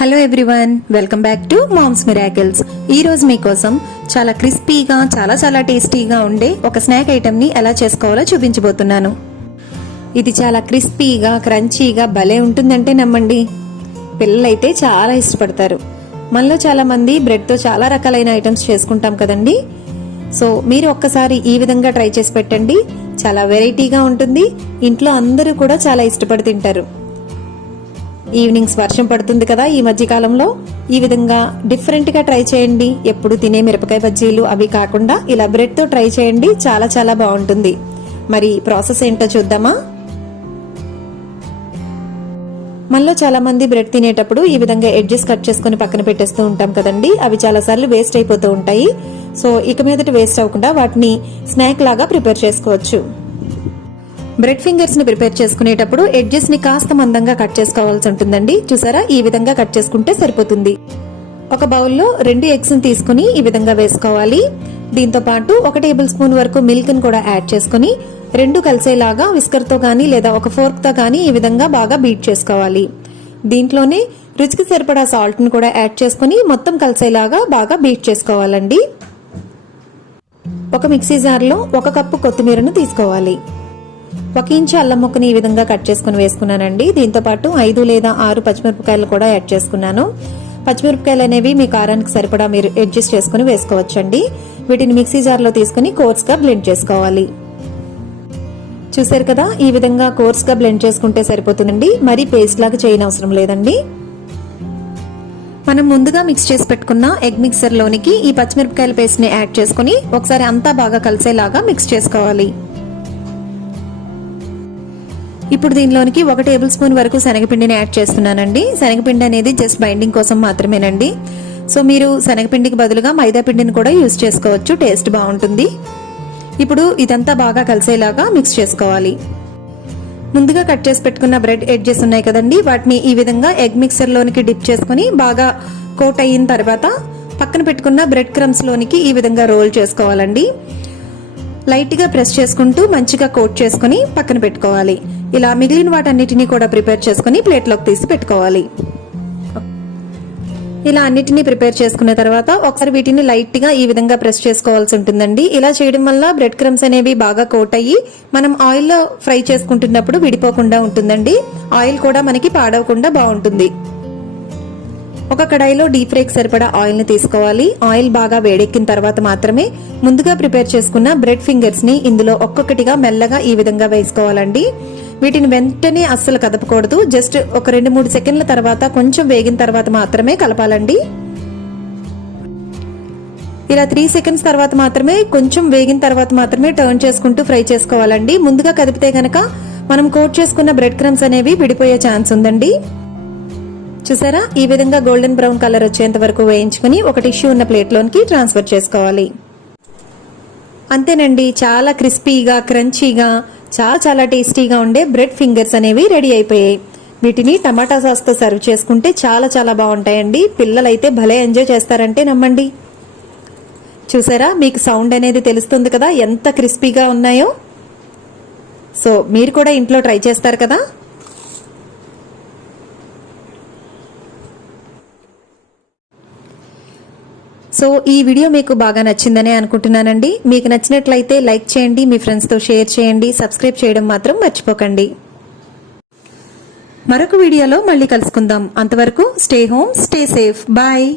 Hello everyone, welcome back to Mom's Miracles. ఈ రోజు మీకోసం చాలా క్రిస్పీగా చాలా టేస్టీగా ఉండే ఒక స్నాక్ ఐటమ్ ని ఎలా చేసుకోవాలో చూపించబోతున్నాను. ఇది చాలా క్రిస్పీగా క్రంచీగా భలే ఉంటుందంటే నమ్మండి. పిల్లలైతే చాలా ఇష్టపడతారు. మనలో చాలా మంది బ్రెడ్ తో చాలా రకాలైన ఐటమ్స్ చేసుకుంటాం కదండి. సో మీరు ఒక్కసారి ఈ విధంగా ట్రై చేసి పెట్టండి. చాలా వెరైటీగా ఉంటుంది. ఇంట్లో అందరూ కూడా చాలా ఇష్టపడి తింటారు. ఈవినింగ్స్ వర్షం పడుతుంది కదా ఈ మధ్య కాలంలో, ఈ విధంగా డిఫరెంట్ గా ట్రై చేయండి. ఎప్పుడు తినే మిరపకాయ బజ్జీలు అవి కాకుండా ఇలా బ్రెడ్ తో ట్రై చేయండి. చాలా బాగుంటుంది. మరి ప్రాసెస్ ఏంటో చూద్దామా. మనలో చాలా మంది బ్రెడ్ తినేటప్పుడు ఈ విధంగా ఎడ్జెస్ కట్ చేసుకుని పక్కన పెట్టేస్తూ ఉంటాం కదండి. అవి చాలా సార్లు వేస్ట్ అయిపోతూ ఉంటాయి. సో ఇక మీదట వేస్ట్ అవ్వకుండా వాటిని స్నాక్ లాగా ప్రిపేర్ చేసుకోవచ్చు. బ్రెడ్ ఫింగర్స్ ని ప్రిపేర్ చేసుకునేటప్పుడు ఎడ్జెస్ ని కాస్త మందంగా కట్ చేసుకోవాల్సి ఉంటుందండి. చూసారా, ఈ విధంగా కట్ చేసుకుంటే సరిపోతుంది. ఒక బౌల్లో 2 ఎగ్స్ ని తీసుకుని ఈ విధంగా వేసుకోవాలి. దీంతో పాటు 1 టేబుల్ స్పూన్ వరకు మిల్క్ ని కూడా యాడ్ చేసుకుని 2 కలిసేలాగా విస్కర్ తో గానీ లేదా ఒక ఫోర్క్ తో గానీ ఈ విధంగా బాగా బీట్ చేసుకోవాలి. దీంట్లోనే రుచికి సరిపడా సాల్ట్ ని కూడా యాడ్ చేసుకుని మొత్తం కలిసేలాగా బాగా బీట్ చేసుకోవాలండి. ఒక మిక్సీ జార్ లో 1 కప్పు కొత్తిమీరను తీసుకోవాలి. 1 ఇంచు అల్లం ముక్కని ఈ విధంగా కట్ చేసుకుని వేసుకున్నానండి. దీంతో పాటు 5 లేదా 6 పచ్చిమిరపకాయలు కూడా యాడ్ చేసుకున్నాను. పచ్చిమిరపకాయలు అనేవి మీ కారానికి సరిపడా మీరు అడ్జస్ట్ చేసుకుని వేసుకోవచ్చండి. వీటిని మిక్సీ జార్ లో తీసుకుని కోర్స్ గా బ్లెండ్ చేసుకోవాలి. చూసారు కదా, ఈ విధంగా కోర్స్ గా బ్లెండ్ చేసుకుంటే సరిపోతుందండి. మరీ పేస్ట్ లాగా చేయనవసరం లేదండి. మనం ముందుగా మిక్స్ చేసి పెట్టుకున్న ఎగ్ మిక్సర్ లోనికి ఈ పచ్చిమిరపకాయల పేస్ట్ ని యాడ్ చేసుకుని ఒకసారి అంతా బాగా కలిసేలాగా మిక్స్ చేసుకోవాలి. ఇప్పుడు దీనిలోనికి 1 టేబుల్ స్పూన్ వరకు శనగపిండిని యాడ్ చేస్తున్నానండి. శనగపిండి అనేది జస్ట్ బైండింగ్ కోసం మాత్రమేనండి. సో మీరు శనగపిండికి బదులుగా మైదా పిండిని కూడా యూజ్ చేసుకోవచ్చు. టేస్ట్ బాగుంటుంది. ఇప్పుడు ఇదంతా బాగా కలిసేలాగా మిక్స్ చేసుకోవాలి. ముందుగా కట్ చేసి పెట్టుకున్న బ్రెడ్ ఎడ్జెస్ ఉన్నాయి కదండి, వాటిని ఈ విధంగా ఎగ్ మిక్సర్ లోనికి డిప్ చేసుకుని బాగా కోట్ అయిన తర్వాత పక్కన పెట్టుకున్న బ్రెడ్ క్రమ్స్ లోనికి ఈ విధంగా రోల్ చేసుకోవాలండి. లైట్ గా ప్రెస్ చేసుకుంటూ మంచిగా కోట్ చేసుకుని పక్కన పెట్టుకోవాలి. ఇలా మిగిలిన వాటన్నిటిని కూడా ప్రిపేర్ చేసుకుని ప్లేట్లోకి తీసి పెట్టుకోవాలి. ఇలా అన్నిటినీ ప్రిపేర్ చేసుకున్న తర్వాత ఒకసారి వీటిని లైట్ గా ఈ విధంగా ప్రెస్ చేసుకోవాల్సి ఉంటుందండి. ఇలా చేయడం వల్ల బ్రెడ్ క్రమ్స్ అనేవి బాగా కోట్ అయ్యి మనం ఆయిల్ లో ఫ్రై చేసుకుంటున్నప్పుడు విడిపోకుండా ఉంటుందండి. ఆయిల్ కూడా మనకి పాడవకుండా బాగుంటుంది. ఒక కడాయిలో డీప్ ఫ్రైకి సరిపడా ఆయిల్ ని తీసుకోవాలి. ఆయిల్ బాగా వేడెక్కిన తర్వాత మాత్రమే ముందుగా ప్రిపేర్ చేసుకున్న బ్రెడ్ ఫింగర్స్ ని ఇందులో ఒక్కొక్కటిగా మెల్లగా ఈ విధంగా వేసుకోవాలండి. వీటిని వెంటనే అస్సలు కదపకూడదు. జస్ట్ ఒక 2-3 సెకండ్ల తర్వాత కొంచెం వేగిన తర్వాత మాత్రమే కలపాలండి. ఇలా 3 సెకండ్స్ తర్వాత మాత్రమే, కొంచెం వేగిన తర్వాత మాత్రమే టర్న్ చేసుకుంటూ ఫ్రై చేసుకోవాలండి. ముందుగా కదిపితే గనక మనం కోట్ చేసుకున్న బ్రెడ్ క్రమ్స్ అనేవి విడిపోయే ఛాన్స్ ఉందండి. చూసారా, ఈ విధంగా గోల్డెన్ బ్రౌన్ కలర్ వచ్చేంత వరకు వేయించుకుని ఒక టిష్యూ ఉన్న ప్లేట్ లోనికి ట్రాన్స్ఫర్ చేసుకోవాలి. అంతేనండి, చాలా క్రిస్పీగా క్రంచీగా చాలా టేస్టీగా ఉండే బ్రెడ్ ఫింగర్స్ అనేవి రెడీ అయిపోయాయి. వీటిని టమాటా సాస్ తో సర్వ్ చేసుకుంటే చాలా బాగుంటాయండి. పిల్లలైతే భలే ఎంజాయ్ చేస్తారంటే నమ్మండి. చూసారా, మీకు సౌండ్ అనేది తెలుస్తుంది కదా ఎంత క్రిస్పీగా ఉన్నాయో. సో మీరు కూడా ఇంట్లో ట్రై చేస్తారు కదా. సో ఈ వీడియో మీకు బాగా నచ్చిందనే అనుకుంటున్నానండి. మీకు నచ్చినట్లయితే లైక్ చేయండి, మీ ఫ్రెండ్స్ తో షేర్ చేయండి, సబ్స్క్రైబ్ చేయడం మాత్రం మర్చిపోకండి. మరొక వీడియోలో మళ్ళీ కలుసుకుందాం. అంతవరకు stay home, stay safe. Bye.